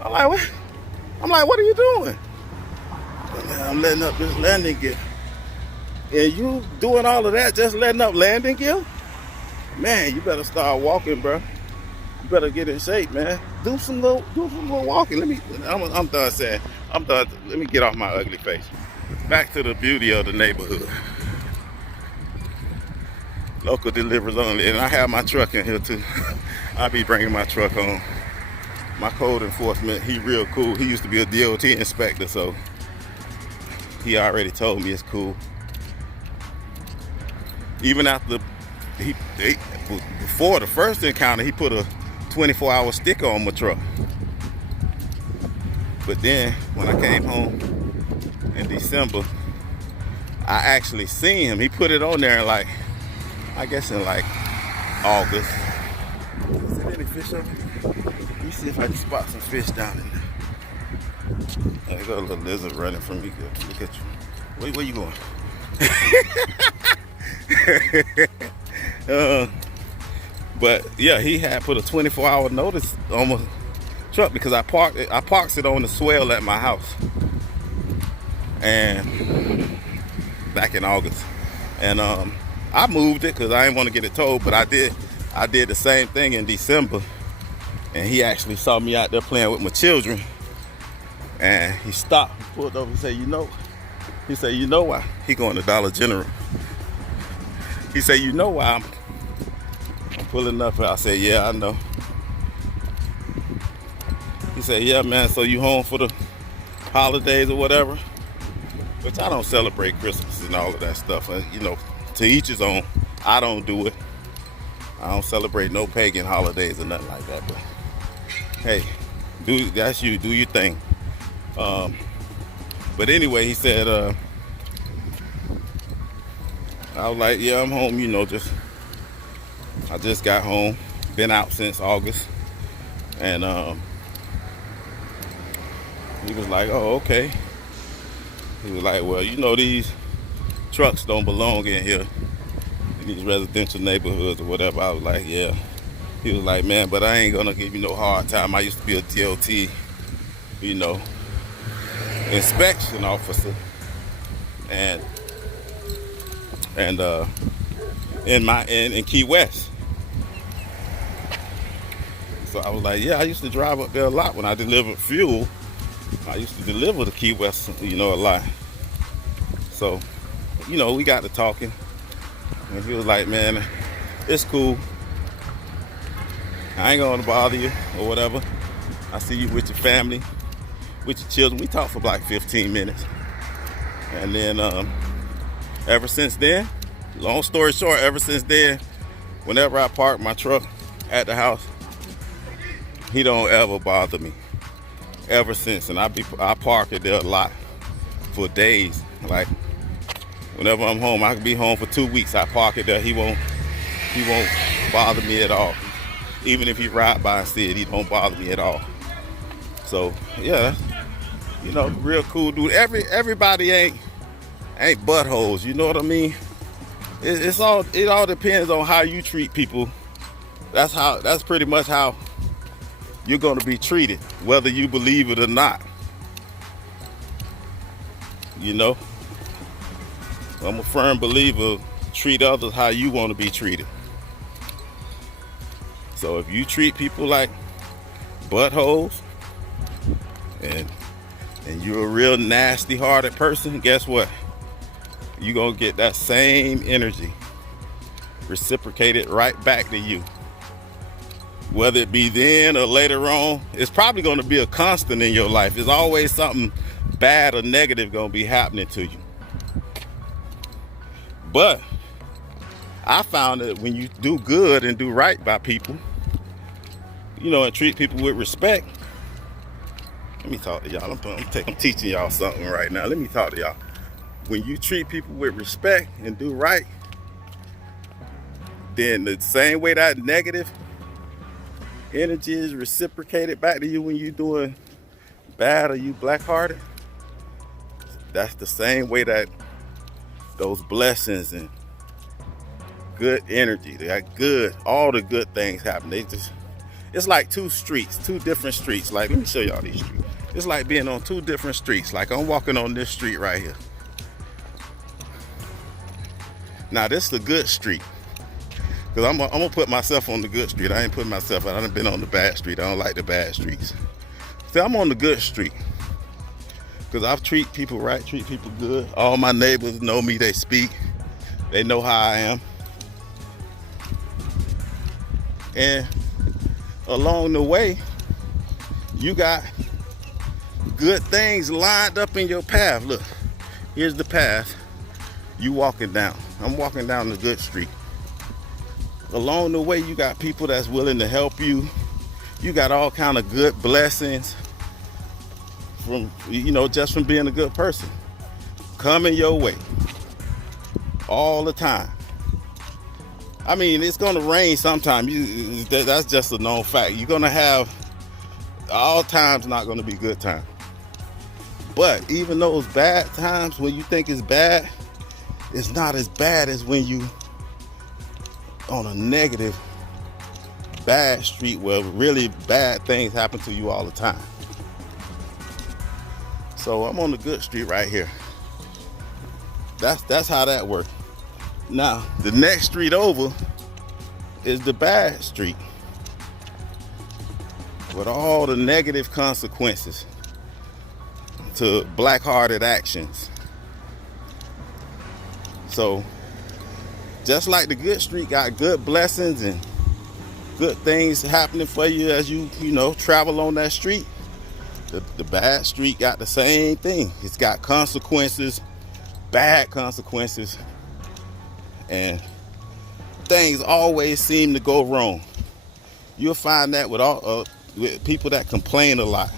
I'm like, what are you doing? I'm letting up this landing gear. And you doing all of that, just letting up landing gear? Man, you better start walking, bro. You better get in shape, man. Do some little walking. I'm done saying. I'm done. Let me get off my ugly face. Back to the beauty of the neighborhood. Local deliveries only. And I have my truck in here too. I'll be bringing my truck home. My code enforcement, he real cool. He used to be a DOT inspector, so he already told me it's cool. Even after before the first encounter, he put a 24-hour sticker on my truck. But then when I came home in December, I actually seen him. He put it on there in like, I guess in like August. Is there any fish over here? Let me see if I can spot some fish down in there. There go a little lizard running from me. Look at you. Where you going? But yeah, he had put a 24-hour notice on my truck because I parked it on the swell at my house, and back in August, and I moved it because I didn't want to get it towed. But I did the same thing in December, and he actually saw me out there playing with my children, and he stopped, he pulled over, he said, you know why? He going to Dollar General. He said, you know why I'm pulling up here? I said, yeah, I know. He said, yeah, man, so you home for the holidays or whatever? Which I don't celebrate Christmas and all of that stuff. You know, to each his own. I don't do it. I don't celebrate no pagan holidays or nothing like that. But hey, that's you. Do your thing. But anyway, he said, I was like, yeah, I'm home, you know, I just got home. Been out since August. And he was like, oh, okay. He was like, well, you know, these trucks don't belong in here, in these residential neighborhoods or whatever. I was like, yeah. He was like, man, but I ain't gonna give you no hard time. I used to be a DOT, you know, inspection officer. And in Key West. So I was like, yeah, I used to drive up there a lot when I delivered fuel. I used to deliver to Key West, you know, a lot. So, you know, we got to talking, and he was like, man, it's cool. I ain't gonna bother you or whatever. I see you with your family, with your children. We talked for like 15 minutes. And then ever since then, long story short, ever since then, whenever I park my truck at the house, he don't ever bother me. Ever since. And I park it there a lot for days. Like whenever I'm home, I can be home for 2 weeks. I park it there. He won't bother me at all. Even if he ride by and see it, he don't bother me at all. So yeah, you know, real cool dude. Everybody ain't buttholes, you know what I mean? It all depends on how you treat people. That's pretty much how you're gonna be treated, whether you believe it or not. You know? I'm a firm believer, treat others how you want to be treated. So if you treat people like buttholes and you're a real nasty hearted person, guess what? You're gonna get that same energy reciprocated right back to you. Whether it be then or later on, it's probably gonna be a constant in your life. There's always something bad or negative gonna be happening to you. But I found that when you do good and do right by people, you know, and treat people with respect. Let me talk to y'all. I'm teaching y'all something right now. Let me talk to y'all. When you treat people with respect and do right, then the same way that negative energy is reciprocated back to you when you're doing bad or you black-hearted, that's the same way that those blessings and good energy, they got good, all the good things happen. It's like two different streets. Like, let me show y'all these streets. It's like being on two different streets. Like, I'm walking on this street right here. Now, this is the good street. Because I'm gonna put myself on the good street. I ain't putting myself out. I done been on the bad street. I don't like the bad streets. So I'm on the good street. Because I treat people right, treat people good. All my neighbors know me, they speak. They know how I am. And along the way, you got good things lined up in your path. Look, here's the path you walking down. I'm walking down the good street. Along the way, you got people that's willing to help you, You got all kind of good blessings from, just from being a good person coming your way all the time. I mean, it's gonna rain sometime. That's just a known fact. You're gonna have, all times not gonna be good time. But even those bad times, when you think it's bad, it's not as bad as when you on a negative, bad street where really bad things happen to you all the time. So I'm on the good street right here. That's how that works. Now, the next street over is the bad street with all the negative consequences to black-hearted actions. So, just like the good street got good blessings and good things happening for you as you travel on that street, the bad street got the same thing. It's got consequences, bad consequences, and things always seem to go wrong. You'll find that with people that complain a lot.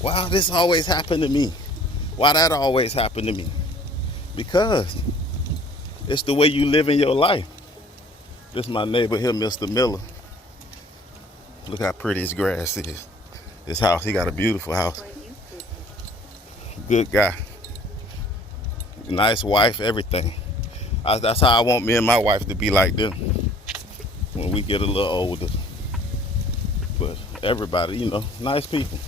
Why this always happened to me? Why that always happened to me? Because it's the way you live in your life. This is my neighbor here, Mr. Miller. Look how pretty his grass is. His house, he got a beautiful house. Good guy. Nice wife, everything. That's how I want me and my wife to be like them when we get a little older. But everybody, nice people.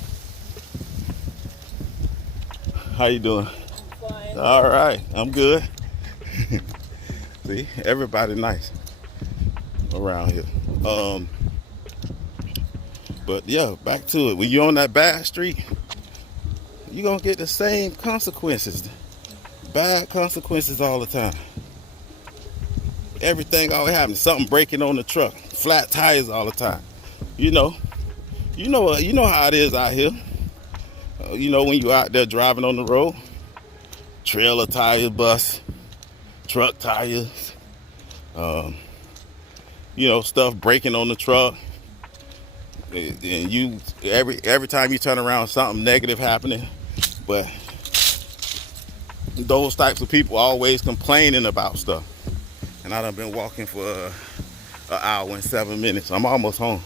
How you doing? I'm fine. All right, I'm good. See, everybody nice around here. But yeah, back to it. When you're on that bad street, you're gonna get the same consequences. Bad consequences all the time. Everything always happens. Something breaking on the truck, flat tires all the time. You know how it is out here. When you out there driving on the road, trailer tires bust, truck tires, stuff breaking on the truck. And you every time you turn around, something negative happening. But those types of people always complaining about stuff. And I done been walking for an hour and 7 minutes. I'm almost home.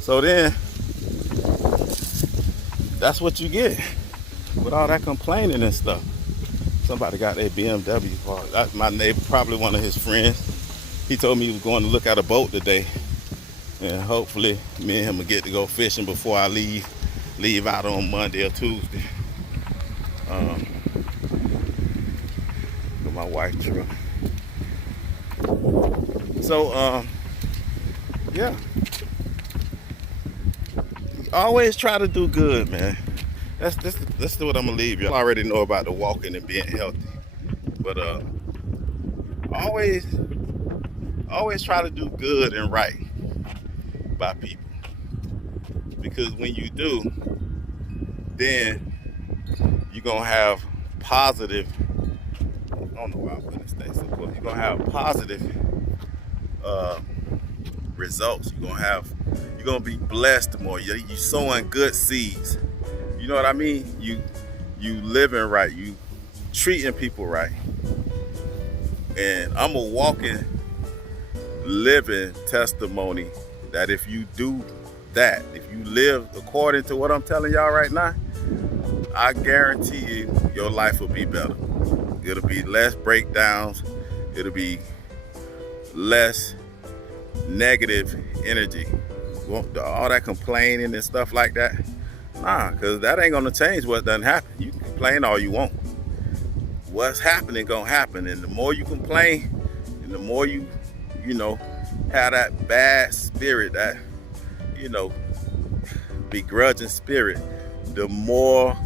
So then, that's what you get with all that complaining and stuff. Somebody got their BMW parked. That's my neighbor, probably one of his friends. He told me he was going to look at a boat today. And hopefully me and him will get to go fishing before I leave out on Monday or Tuesday. With my wife's truck. So, yeah. Always try to do good, man. That's what I'm gonna leave you. I already know about the walking and being healthy. But always try to do good and right by people. Because when you do, then you're gonna have positive, I don't know why I'm putting this thing so close. You're gonna have positive results. You're gonna be blessed more. You're sowing good seeds. You know what I mean? You living right. You treating people right. And I'm a walking, living testimony that if you do that, if you live according to what I'm telling y'all right now, I guarantee you your life will be better. It'll be less breakdowns. It'll be less negative energy. All that complaining and stuff like that. Nah, because that ain't gonna change what doesn't happen. You can complain all you want. What's happening gonna happen. And the more you complain, and the more you have that bad spirit, that, begrudging spirit, the more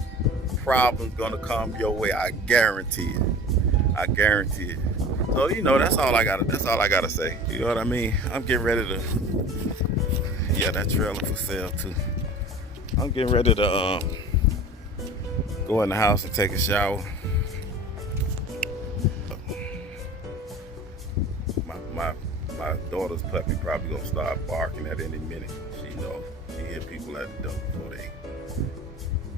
problems gonna come your way. I guarantee it. I guarantee it. So, that's all I gotta say. You know what I mean? I'm getting ready to, that trailer for sale too. I'm getting ready to go in the house and take a shower. My daughter's puppy probably gonna start barking at any minute. She hear people at the door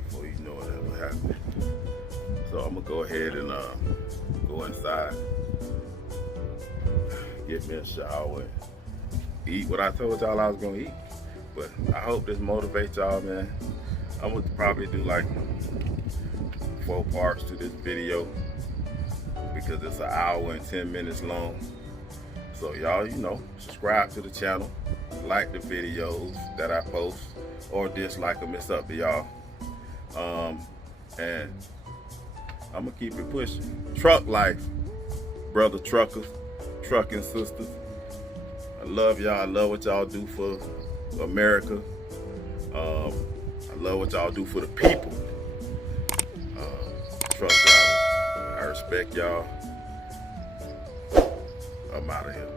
before you know whatever happened. So I'm gonna go ahead and go inside, get me a shower, and eat what I told y'all I was gonna eat. But I hope this motivates y'all, man. I'm gonna probably do like 4 parts to this video because it's an hour and 10 minutes long. So y'all, subscribe to the channel, like the videos that I post, or dislike them. It's up to y'all. And I'm gonna keep it pushing. Truck life, brother truckers, trucking sisters. I love y'all. I love what y'all do for America. I love what y'all do for the people. Truck drivers, I respect y'all. I'm out of here.